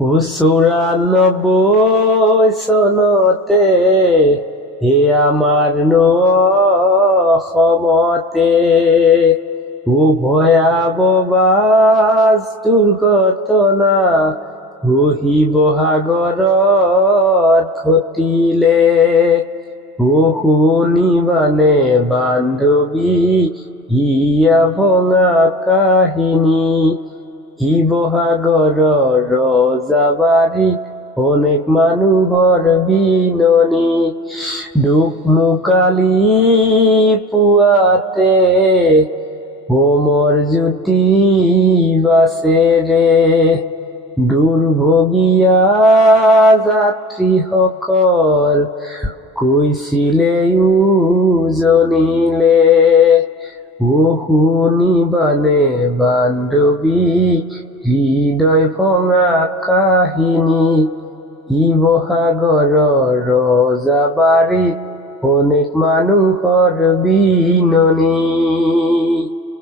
চৌৰান্নব্বৈ চনতে হে আমাৰ অসমতে ভয়াৱহ দুৰ্ঘটনা শিৱসাগৰত ঘটিলে। শুনিবানে বান্ধৱী হিয়া ভঙা কাহিনী, শিৱসাগৰৰ ৰজাবাৰীত অনেক মানুহৰ বিননি। দুখমুকালি পুৱাতে অমৰ জ্যোতি বাছেৰে দুৰ্ভগীয়া যাত্ৰীসকল গৈছিলে উজনিলে। শুনিবানে বান্ধৱী হৃদয় ভঙা কাহিনী, শিৱসাগৰৰ ৰজাবাৰীত অনেক মানুহৰ বিননি।